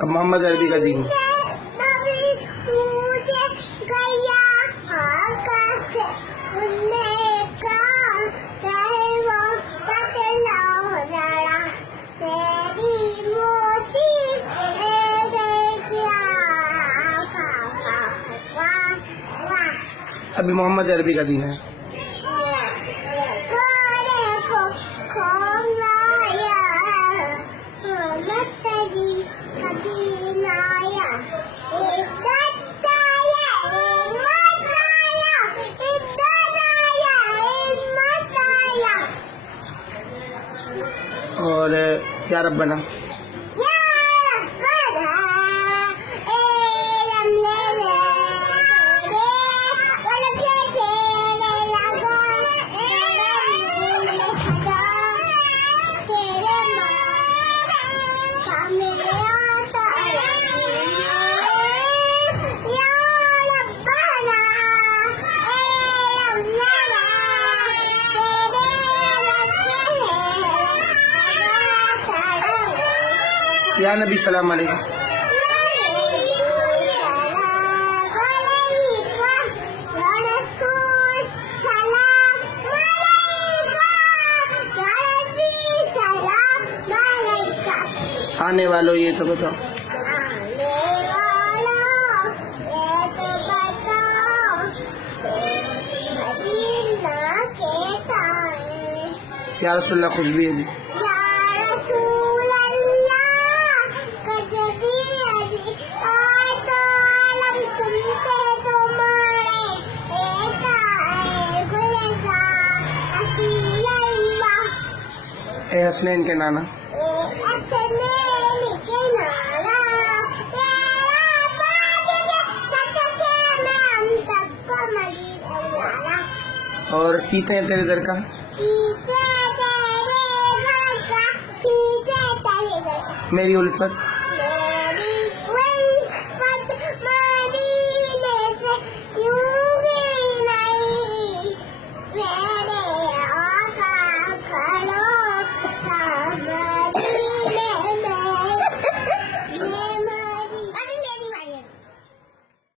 अब मोहम्मद अरबी का दीन। अभी मोहम्मद अरबी का दीन है। और या रब्बना या नबी सलाम अलैकुम। आने वालों ये तो बताओ। या रसूलल्लाह खुश भी है। हसनैन के नाना और पीते हैं तेरे दर का। मेरी उल्फत